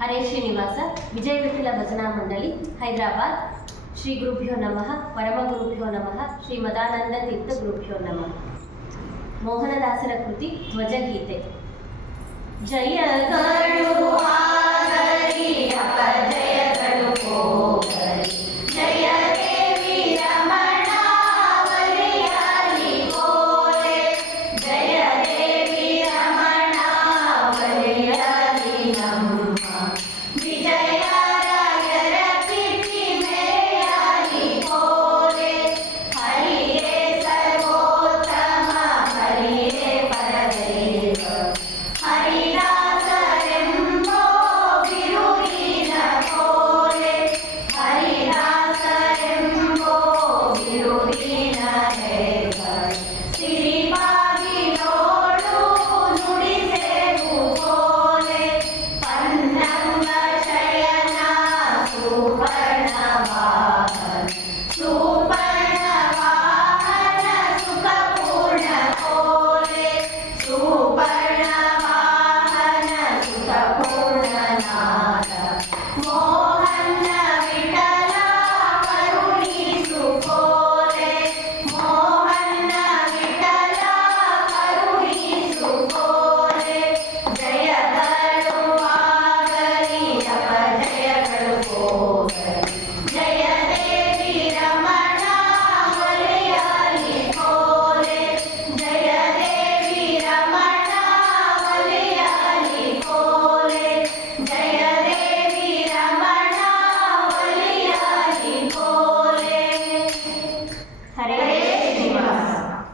ಹರೇ ಶ್ರೀನಿವಾಸ ವಿಜಯ ವಿಠಲ ಭಜನಾ ಮಂಡಳಿ ಹೈದರಾಬಾದ್. ಶ್ರೀ ಗುರುಭ್ಯೋ ನಮಃ, ಪರಮ ಗುರುಭ್ಯೋ ನಮಃ, ಶ್ರೀ ಮದಾನಂದ ತೀರ್ಥ ಗುರುಭ್ಯೋ ನಮಃ. ಮೋಹನದಾಸರ ಕೃತಿ ಧ್ವಜಗೀತೆ. ಜಯಗಳು